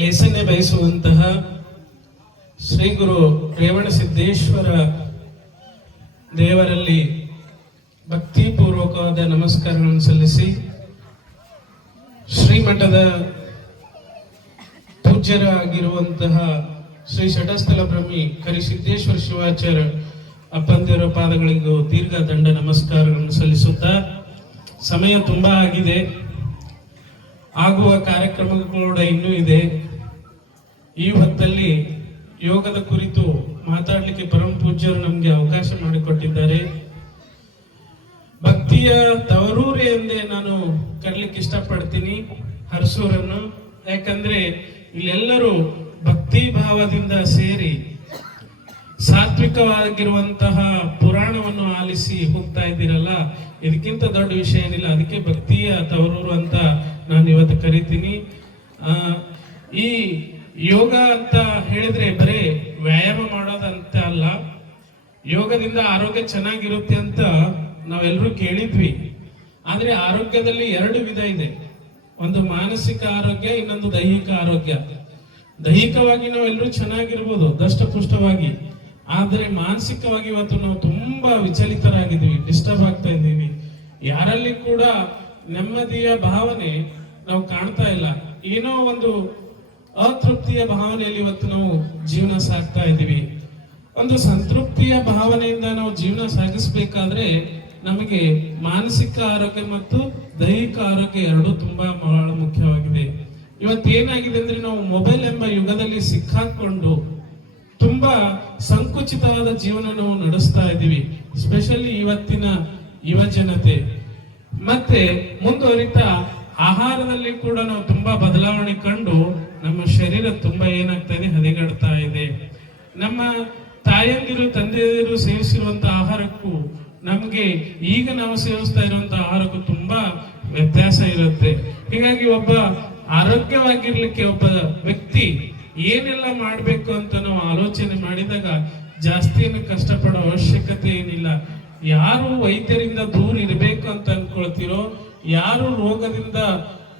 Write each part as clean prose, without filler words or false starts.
ಲೇಸನ್ನೇ ಬಯಸುವಂತಹ ಶ್ರೀ ಗುರು ರೇವಣಸಿದ್ದೇಶ್ವರ ದೇವರಲ್ಲಿ ಭಕ್ತಿಪೂರ್ವಕವಾದ ನಮಸ್ಕಾರಗಳನ್ನು ಸಲ್ಲಿಸಿ ಶ್ರೀಮಠದ ಪೂಜ್ಯರಾಗಿರುವಂತಹ ಶ್ರೀ ಷಟಸ್ಥಲ ಬ್ರಹ್ಮಿ ಕರಿಸಿದ್ದೇಶ್ವರ ಶಿವಾಚಾರ್ಯ ಅಪ್ಪಂದಿರ ಪಾದಗಳಿಗೂ ದೀರ್ಘ ದಂಡ ನಮಸ್ಕಾರಗಳನ್ನು ಸಲ್ಲಿಸುತ್ತಾ, ಸಮಯ ತುಂಬಾ ಆಗಿದೆ, ಆಗುವ ಕಾರ್ಯಕ್ರಮಗಳು ಕೂಡ ಇನ್ನೂ ಇದೆ. ಈ ಹೊತ್ತಲ್ಲಿ ಯೋಗದ ಕುರಿತು ಮಾತಾಡಲಿಕ್ಕೆ ಪರಮ ಪೂಜ್ಯರು ನಮಗೆ ಅವಕಾಶ ಮಾಡಿಕೊಟ್ಟಿದ್ದಾರೆ. ಭಕ್ತಿಯ ತವರೂರೆ ಎಂದೇ ನಾನು ಕರೀಲಿಕ್ಕೆ ಇಷ್ಟಪಡ್ತೀನಿ ಹರ್ಸೂರನ್ನು. ಯಾಕಂದ್ರೆ ಇಲ್ಲೆಲ್ಲರೂ ಭಕ್ತಿ ಭಾವದಿಂದ ಸೇರಿ ಸಾತ್ವಿಕವಾಗಿರುವಂತಹ ಪುರಾಣವನ್ನು ಆಲಿಸಿ ಹೋಗ್ತಾ ಇದ್ದೀರಲ್ಲ, ಇದಕ್ಕಿಂತ ದೊಡ್ಡ ವಿಷಯ ಏನಿಲ್ಲ. ಅದಕ್ಕೆ ಭಕ್ತಿಯ ತವರೂರು ಅಂತ ನಾನು ಇವತ್ತು ಕರಿತೀನಿ. ಈ ಯೋಗ ಅಂತ ಹೇಳಿದ್ರೆ ಬರೇ ವ್ಯಾಯಾಮ ಮಾಡೋದಂತ ಅಲ್ಲ, ಯೋಗದಿಂದ ಆರೋಗ್ಯ ಚೆನ್ನಾಗಿರುತ್ತೆ ಅಂತ ನಾವೆಲ್ಲರೂ ಕೇಳಿದ್ವಿ. ಆದ್ರೆ ಆರೋಗ್ಯದಲ್ಲಿ ಎರಡು ವಿಧ ಇದೆ, ಒಂದು ಮಾನಸಿಕ ಆರೋಗ್ಯ, ಇನ್ನೊಂದು ದೈಹಿಕ ಆರೋಗ್ಯ. ದೈಹಿಕವಾಗಿ ನಾವೆಲ್ಲರೂ ಚೆನ್ನಾಗಿರ್ಬೋದು ದಷ್ಟಪುಷ್ಟವಾಗಿ, ಆದ್ರೆ ಮಾನಸಿಕವಾಗಿ ಇವತ್ತು ನಾವು ತುಂಬಾ ವಿಚಲಿತರಾಗಿದ್ದೀವಿ, ಡಿಸ್ಟರ್ಬ್ ಆಗ್ತಾ ಇದ್ದೀವಿ. ಯಾರಲ್ಲಿ ಕೂಡ ನೆಮ್ಮದಿಯ ಭಾವನೆ ನಾವು ಕಾಣ್ತಾ ಇಲ್ಲ. ಏನೋ ಒಂದು ಅತೃಪ್ತಿಯ ಭಾವನೆಯಲ್ಲಿ ಇವತ್ತು ನಾವು ಜೀವನ ಸಾಗ್ತಾ ಇದ್ದೀವಿ. ಒಂದು ಸಂತೃಪ್ತಿಯ ಭಾವನೆಯಿಂದ ನಾವು ಜೀವನ ಸಾಗಿಸ್ಬೇಕಾದ್ರೆ ನಮಗೆ ಮಾನಸಿಕ ಆರೋಗ್ಯ ಮತ್ತು ದೈಹಿಕ ಆರೋಗ್ಯ ಎರಡೂ ತುಂಬಾ ಬಹಳ ಮುಖ್ಯವಾಗಿದೆ. ಇವತ್ತೇನಾಗಿದೆ ಅಂದ್ರೆ ನಾವು ಮೊಬೈಲ್ ಎಂಬ ಯುಗದಲ್ಲಿ ಸಿಕ್ಕಾಕೊಂಡು ತುಂಬಾ ಸಂಕುಚಿತವಾದ ಜೀವನ ನಾವು ನಡೆಸ್ತಾ ಇದ್ದೀವಿ, ಸ್ಪೆಷಲಿ ಇವತ್ತಿನ ಯುವ ಜನತೆ. ಮತ್ತೆ ಮುಂದುವರಿತಾ ಆಹಾರದಲ್ಲಿ ಕೂಡ ನಾವು ತುಂಬಾ ಬದಲಾವಣೆ ಕಂಡು ನಮ್ಮ ಶರೀರ ತುಂಬಾ ಏನಾಗ್ತಾ ಇದೆ, ಹದಗೆಡ್ತಾ ಇದೆ. ನಮ್ಮ ತಾಯಂದಿರು ತಂದೆಯರು ಸೇವಿಸಿರುವಂತ ಆಹಾರಕ್ಕೂ ನಮ್ಗೆ ಈಗ ನಾವು ಸೇವಿಸ್ತಾ ಇರುವಂತ ಆಹಾರಕ್ಕೂ ತುಂಬಾ ವ್ಯತ್ಯಾಸ ಇರುತ್ತೆ. ಹೀಗಾಗಿ ಒಬ್ಬ ಆರೋಗ್ಯವಾಗಿರ್ಲಿಕ್ಕೆ ಒಬ್ಬ ವ್ಯಕ್ತಿ ಏನೆಲ್ಲ ಮಾಡ್ಬೇಕು ಅಂತ ನಾವು ಆಲೋಚನೆ ಮಾಡಿದಾಗ ಜಾಸ್ತಿ ಏನು ಕಷ್ಟಪಡೋ ಅವಶ್ಯಕತೆ ಏನಿಲ್ಲ. ಯಾರು ವೈದ್ಯರಿಂದ ದೂರ ಇರಬೇಕು ಅಂತ ಅನ್ಕೊಳ್ತಿರೋ, ಯಾರು ರೋಗದಿಂದ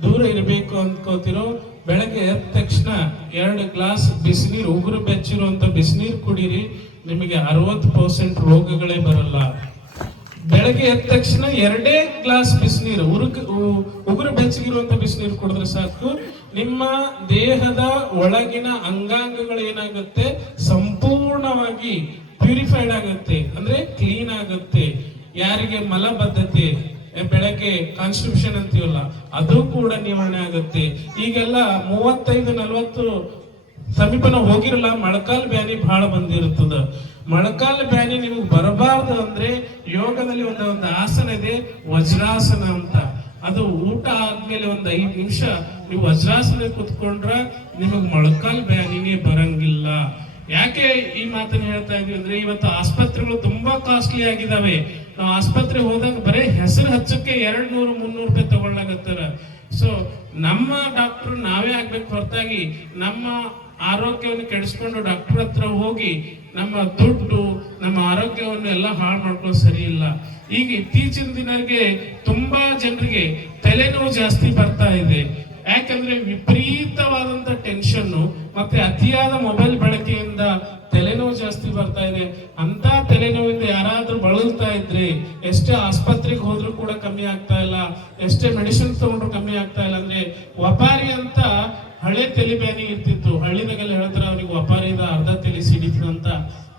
ದೂರ ಇರಬೇಕು ಅನ್ಕೋತಿರೋ, ಬೆಳಗ್ಗೆ ಎದ್ದ ತಕ್ಷಣ 2 ಗ್ಲಾಸ್ ಬಿಸಿನೀರು, ಉಗುರು ಬೆಚ್ಚಿರುವಂತ ಬಿಸಿನೀರು ಕುಡೀರಿ, ನಿಮಗೆ 60% ರೋಗಗಳೇ ಬರಲ್ಲ. ಬೆಳಗ್ಗೆ ಎದ್ದ ತಕ್ಷಣ 2 ಗ್ಲಾಸ್ ಬಿಸಿನೀರು, ಉಗುರು ಬೆಚ್ಚಗಿರುವಂತ ಬಿಸಿನೀರು ಕುಡಿದ್ರೆ ಸಾಕು, ನಿಮ್ಮ ದೇಹದ ಒಳಗಿನ ಅಂಗಾಂಗಗಳು ಏನಾಗುತ್ತೆ, ಸಂಪೂರ್ಣವಾಗಿ ಪ್ಯೂರಿಫೈಡ್ ಆಗುತ್ತೆ, ಅಂದ್ರೆ ಕ್ಲೀನ್ ಆಗುತ್ತೆ. ಯಾರಿಗೆ ಮಲಬದ್ಧತೆ, ಬೆಳಗ್ಗೆ ಕಾನ್ಸ್ಟಿಟ್ಯೂಷನ್ ಅಂತೀವಲ್ಲ, ಅದು ಕೂಡ ನಿವಾರಣೆ ಆಗುತ್ತೆ. ಈಗೆಲ್ಲ 35-40 ಸಮೀಪನ ಹೋಗಿರಲ್ಲ, ಮೊಳಕಾಲ್ ಬ್ಯಾನಿ ಬಹಳ ಬಂದಿರುತ್ತದ. ಮೊಳಕಾಲ್ ಬ್ಯಾನಿ ನಿಮ್ಗೆ ಬರಬಾರ್ದು ಅಂದ್ರೆ ಯೋಗದಲ್ಲಿ ಒಂದು ಆಸನ ಇದೆ, ವಜ್ರಾಸನ ಅಂತ. ಅದು ಊಟ ಆದ್ಮೇಲೆ 5 ನಿಮಿಷ ನೀವು ವಜ್ರಾಸನ ಕುತ್ಕೊಂಡ್ರ ನಿಮಗ್ ಮೊಳಕಾಲ್ ಬ್ಯಾನಿನೇ ಬರಂಗಿಲ್ಲ. ಯಾಕೆ ಈ ಮಾತನ್ನ ಹೇಳ್ತಾ ಇದೀವಿ ಅಂದ್ರೆ, ಇವತ್ತು ಆಸ್ಪತ್ರೆಗಳು ತುಂಬಾ ಕಾಸ್ಟ್ಲಿ ಆಗಿದಾವೆ. ನಾವು ಆಸ್ಪತ್ರೆ ಹೋದಾಗ ಬರೇ ಹೆಸರು ಹಚ್ಚಕ್ಕೆ 200-300 ರೂಪಾಯಿ ತಗೊಳ್ಳಾಗತ್ತಾರ. ಸೊ ನಮ್ಮ ಡಾಕ್ಟರ್ ನಾವೇ ಆಗ್ಬೇಕು ಹೊರತಾಗಿ ನಮ್ಮ ಆರೋಗ್ಯವನ್ನು ಕೆಡಿಸ್ಕೊಂಡು ಡಾಕ್ಟರ್ ಹತ್ರ ಹೋಗಿ ನಮ್ಮ ದುಡ್ಡು, ನಮ್ಮ ಆರೋಗ್ಯವನ್ನು ಎಲ್ಲ ಹಾಳು ಮಾಡ್ಕೊಳ್ಳೋದು ಸರಿ ಇಲ್ಲ. ಈಗ ಇತ್ತೀಚಿನ ದಿನಕ್ಕೆ ತುಂಬಾ ಜನರಿಗೆ ತಲೆನೋವು ಜಾಸ್ತಿ ಬರ್ತಾ ಇದೆ. ಯಾಕಂದ್ರೆ ವಿಪರೀತವಾದಂತ ಟೆನ್ಷನ್ ಮತ್ತೆ ಅತಿಯಾದ ಮೊಬೈಲ್ ಬಳಕೆಯಿಂದ ತಲೆನೋವು ಜಾಸ್ತಿ ಬರ್ತಾ ಇದೆ. ಅಂತ ತಲೆನೋವಿಂದ ಯಾರಾದ್ರೂ ಬಳಲ್ತಾ ಇದ್ರೆ, ಎಷ್ಟೇ ಆಸ್ಪತ್ರೆಗೆ ಹೋದ್ರೂ ಕೂಡ ಕಮ್ಮಿ ಆಗ್ತಾ ಇಲ್ಲ, ಎಷ್ಟೇ ಮೆಡಿಸಿನ್ ತಗೊಂಡ್ರು ಕಮ್ಮಿ ಆಗ್ತಾ ಇಲ್ಲ. ಅಂದ್ರೆ ವಪಾರಿ ಅಂತ ಹಳೆ ತಲೆ ಬ್ಯಾನಿ ಇರ್ತಿತ್ತು, ಹಳ್ಳಿದಾಗೆಲ್ಲ ಹೇಳ್ತಾರೆ ಅವ್ರಿಗೆ ವಪಾರಿದ ಅರ್ಧ ತಲೆ ಸಿಡಿತು ಅಂತ.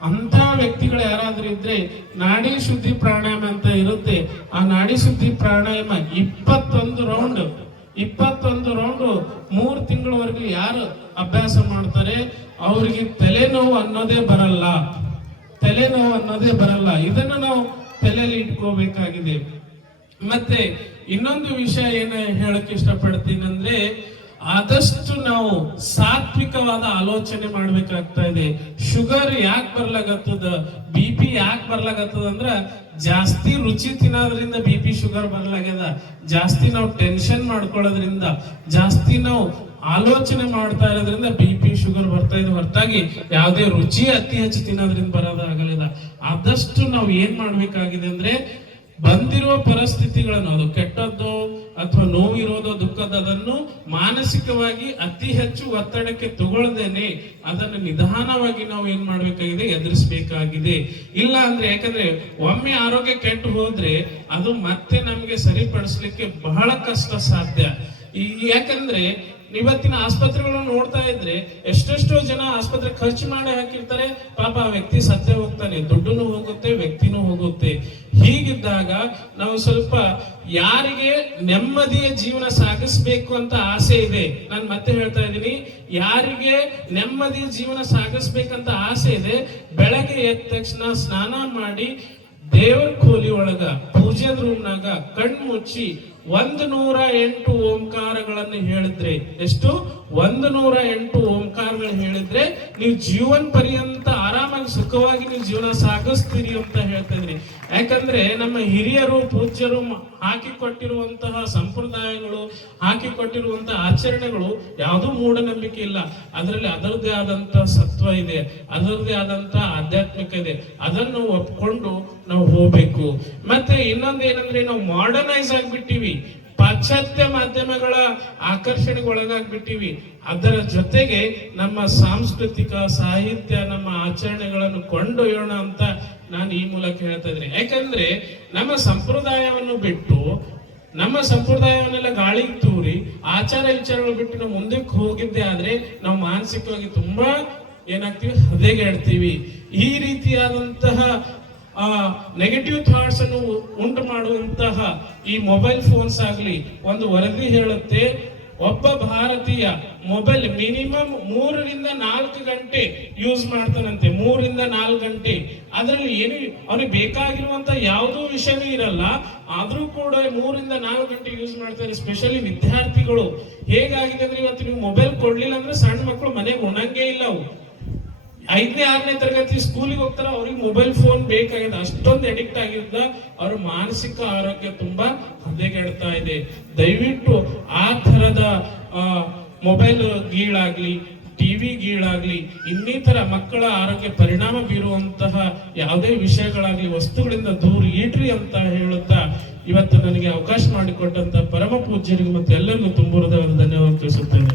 ಅಂತ ವ್ಯಕ್ತಿಗಳು ಯಾರಾದ್ರೂ ಇದ್ರೆ ನಾಡಿ ಶುದ್ಧಿ ಪ್ರಾಣಾಯಾಮ ಅಂತ ಇರುತ್ತೆ. ಆ ನಾಡಿ ಶುದ್ಧಿ ಪ್ರಾಣಾಯಾಮ 21 ರೌಂಡ್ 3 ತಿಂಗಳವರೆಗೂ ಯಾರು ಅಭ್ಯಾಸ ಮಾಡ್ತಾರೆ ಅವರಿಗೆ ತಲೆನೋವು ಅನ್ನೋದೇ ಬರಲ್ಲ. ಇದನ್ನ ನಾವು ತಲೆಯಲ್ಲಿ ಇಟ್ಕೋಬೇಕಾಗಿದೆ. ಮತ್ತೆ ಇನ್ನೊಂದು ವಿಷಯ ಏನು ಹೇಳಕ್ ಇಷ್ಟಪಡ್ತೀನಿ ಅಂದ್ರೆ, ಆದಷ್ಟು ನಾವು ಸಾತ್ವಿಕವಾದ ಆಲೋಚನೆ ಮಾಡ್ಬೇಕಾಗ್ತಾ ಇದೆ. ಶುಗರ್ ಯಾಕೆ ಬರ್ಲಾಗತ್ತದ, BP ಯಾಕೆ ಬರ್ಲಾಗತ್ತದ ಅಂದ್ರ ಜಾಸ್ತಿ ರುಚಿ ತಿನ್ನೋದ್ರಿಂದ BP ಶುಗರ್ ಬರ್ಲಾಗ್ಯದ. ಜಾಸ್ತಿ ನಾವು ಟೆನ್ಷನ್ ಮಾಡ್ಕೊಳ್ಳೋದ್ರಿಂದ, ಜಾಸ್ತಿ ನಾವು ಆಲೋಚನೆ ಮಾಡ್ತಾ ಇರೋದ್ರಿಂದ BP ಶುಗರ್ ಬರ್ತಾ ಇದೆ ಹೊರತಾಗಿ ಯಾವುದೇ ರುಚಿ ಅತಿ ಹೆಚ್ಚು ತಿನ್ನೋದ್ರಿಂದ ಬರೋದಾಗಲಿಲ್ಲ. ಆದಷ್ಟು ನಾವು ಏನ್ ಮಾಡ್ಬೇಕಾಗಿದೆ ಅಂದ್ರೆ ಬಂದಿರುವ ಪರಿಸ್ಥಿತಿಗಳನ್ನು, ಅದು ಕೆಟ್ಟದ್ದೋ ಅಥವಾ ನೋವಿರೋದೋ ದುಃಖದನ್ನು ಮಾನಸಿಕವಾಗಿ ಅತಿ ಹೆಚ್ಚು ಒತ್ತಡಕ್ಕೆ ತಗೊಳ್ಳದೇನೆ ಅದನ್ನು ನಿಧಾನವಾಗಿ ನಾವು ಏನ್ ಮಾಡ್ಬೇಕಾಗಿದೆ, ಎದುರಿಸಬೇಕಾಗಿದೆ. ಇಲ್ಲ ಅಂದ್ರೆ, ಯಾಕಂದ್ರೆ ಒಮ್ಮೆ ಆರೋಗ್ಯ ಕೆಟ್ಟು ಹೋದ್ರೆ ಅದು ಮತ್ತೆ ನಮ್ಗೆ ಸರಿಪಡಿಸ್ಲಿಕ್ಕೆ ಬಹಳ ಕಷ್ಟ ಸಾಧ್ಯ. ಯಾಕಂದ್ರೆ ಇವತ್ತಿನ ಆಸ್ಪತ್ರೆಗಳನ್ನು ನೋಡ್ತಾ ಇದ್ರೆ ಎಷ್ಟೆಷ್ಟೋ ಜನ ಆಸ್ಪತ್ರೆ ಖರ್ಚು ಮಾಡಿ ಹಾಕಿರ್ತಾರೆ, ಪಾಪ ಆ ವ್ಯಕ್ತಿ ಸತ್ತೇ ಹೋಗ್ತಾನೆ, ದುಡ್ಡುನು ಹೋಗುತ್ತೆ, ವ್ಯಕ್ತಿನೂ ಹೋಗುತ್ತೆ. ಹೀಗಿದ್ದಾಗ ನಾವು ಸ್ವಲ್ಪ ಯಾರಿಗೆ ನೆಮ್ಮದಿಯ ಜೀವನ ಸಾಗಿಸ್ಬೇಕು ಅಂತ ಆಸೆ ಇದೆ, ನಾನು ಮತ್ತೆ ಹೇಳ್ತಾ ಇದ್ದೀನಿ, ಯಾರಿಗೆ ನೆಮ್ಮದಿಯ ಜೀವನ ಸಾಗಿಸ್ಬೇಕಂತ ಆಸೆ ಇದೆ, ಬೆಳಗ್ಗೆ ಎದ್ದ ತಕ್ಷಣ ಸ್ನಾನ ಮಾಡಿ ದೇವರ ಖೋಲಿ ಒಳಗ ಪೂಜೆದ ರೂಮ್ನಾಗ ಕಣ್ಣು ಮುಚ್ಚಿ 108 ಓಂಕಾರಗಳನ್ನು ಹೇಳಿದ್ರೆ, ಎಷ್ಟು? 108 ಓಂಕಾರಗಳು ಹೇಳಿದ್ರೆ ನೀವು ಜೀವನ ಪರ್ಯಂತ ಆರಾಮಾಗಿ ಸುಖವಾಗಿ ನೀವು ಜೀವನ ಸಾಗಿಸ್ತೀರಿ ಅಂತ ಹೇಳ್ತಾ ಇದ್ರಿ. ಯಾಕಂದ್ರೆ ನಮ್ಮ ಹಿರಿಯರು ಪೂಜ್ಯರು ಹಾಕಿಕೊಟ್ಟಿರುವಂತಹ ಸಂಪ್ರದಾಯಗಳು, ಹಾಕಿಕೊಟ್ಟಿರುವಂತಹ ಆಚರಣೆಗಳು ಯಾವುದೂ ಮೂಢನಂಬಿಕೆ ಇಲ್ಲ. ಅದರಲ್ಲಿ ಅದರದ್ದೇ ಆದಂತಹ ಸತ್ವ ಇದೆ, ಅದರದ್ದೇ ಆದಂತಹ ಆಧ್ಯಾತ್ಮಿಕ ಇದೆ. ಅದನ್ನು ಒಪ್ಕೊಂಡು ನಾವು ಹೋಗ್ಬೇಕು. ಮತ್ತೆ ಇನ್ನೊಂದು ಏನಂದ್ರೆ, ನಾವು ಮಾಡರ್ನೈಸ್ ಆಗಿಬಿಟ್ಟಿವಿ, ಪಾಶ್ಚಾತ್ಯ ಮಾಧ್ಯಮಗಳ ಆಕರ್ಷಣೆಗೆ ಒಳಗಾಗ್ಬಿಟ್ಟಿವಿ. ಅದರ ಜೊತೆಗೆ ನಮ್ಮ ಸಾಂಸ್ಕೃತಿಕ ಸಾಹಿತ್ಯ, ನಮ್ಮ ಆಚರಣೆಗಳನ್ನು ಕೊಂಡೊಯ್ಯೋಣ ಅಂತ ನಾನು ಈ ಮೂಲಕ ಹೇಳ್ತಾ ಇದ್ದೀನಿ. ಯಾಕಂದ್ರೆ ನಮ್ಮ ಸಂಪ್ರದಾಯವನ್ನು ಬಿಟ್ಟು, ನಮ್ಮ ಸಂಪ್ರದಾಯವನ್ನೆಲ್ಲ ಗಾಳಿಗೆ ತೂರಿ ಆಚಾರ ವಿಚಾರಗಳು ಬಿಟ್ಟು ನಾವು ಮುಂದಕ್ಕೆ ಹೋಗಿದ್ದೆ ಆದ್ರೆ ನಾವು ಮಾನಸಿಕವಾಗಿ ತುಂಬಾ ಏನಾಗ್ತೀವಿ, ಹದಗೆಡ್ತೀವಿ. ಈ ರೀತಿಯಾದಂತಹ ನೆಗೆಟಿವ್ ಥಾಟ್ಸ್ ಅನ್ನು ಉಂಟು ಮಾಡುವಂತಹ ಈ ಮೊಬೈಲ್ ಫೋನ್ಸ್ ಆಗ್ಲಿ, ಒಂದು ವರದಿ ಹೇಳುತ್ತೆ, ಒಬ್ಬ ಭಾರತೀಯ ಮೊಬೈಲ್ ಮಿನಿಮಮ್ 3 ರಿಂದ 4 ಗಂಟೆ ಯೂಸ್ ಮಾಡ್ತಾನಂತೆ. 3 ರಿಂದ 4 ಗಂಟೆ. ಅದರಲ್ಲಿ ಏನು ಅವ್ರಿಗೆ ಬೇಕಾಗಿರುವಂತ ಯಾವುದೋ ವಿಷಯನೂ ಇರಲ್ಲ, ಆದ್ರೂ ಕೂಡ 3 ರಿಂದ 4 ಗಂಟೆ ಯೂಸ್ ಮಾಡ್ತಾರೆ. ಸ್ಪೆಷಲಿ ವಿದ್ಯಾರ್ಥಿಗಳು. ಹೇಗಾಗಿದೆ ಅಂದ್ರೆ, ಇವತ್ತು ನೀವು ಮೊಬೈಲ್ ಕೊಡ್ಲಿಲ್ಲ ಅಂದ್ರೆ ಸಣ್ಣ ಮಕ್ಕಳು ಮನೆಗೆ ಉಣಂಗೇ ಇಲ್ಲ. ಅವು 5ನೇ 6ನೇ ತರಗತಿ ಸ್ಕೂಲಿಗೆ ಹೋಗ್ತಾರ, ಅವ್ರಿಗೆ ಮೊಬೈಲ್ ಫೋನ್ ಬೇಕಾಗಿದೆ. ಅಷ್ಟೊಂದು ಅಡಿಕ್ಟ್ ಆಗಿದ್ದ ಅವ್ರ ಮಾನಸಿಕ ಆರೋಗ್ಯ ತುಂಬಾ ಹದಗೆಡ್ತಾ ಇದೆ. ದಯವಿಟ್ಟು ಆ ತರದ ಮೊಬೈಲ್ ಗೀಳಾಗ್ಲಿ, ಟಿವಿ ಗೀಳಾಗ್ಲಿ, ಇನ್ನಿತರ ಮಕ್ಕಳ ಆರೋಗ್ಯ ಪರಿಣಾಮ ಬೀರುವಂತಹ ಯಾವುದೇ ವಿಷಯಗಳಾಗ್ಲಿ, ವಸ್ತುಗಳಿಂದ ದೂರ ಇಡ್ರಿ ಅಂತ ಹೇಳುತ್ತಾ ಇವತ್ತು ನನಗೆ ಅವಕಾಶ ಮಾಡಿಕೊಟ್ಟಂತ ಪರಮ ಪೂಜ್ಯರಿಗೂ ಮತ್ತು ಎಲ್ಲರಿಗೂ ತುಂಬ ಹೃದಯದ ಧನ್ಯವಾದ ತಿಳಿಸುತ್ತೇನೆ.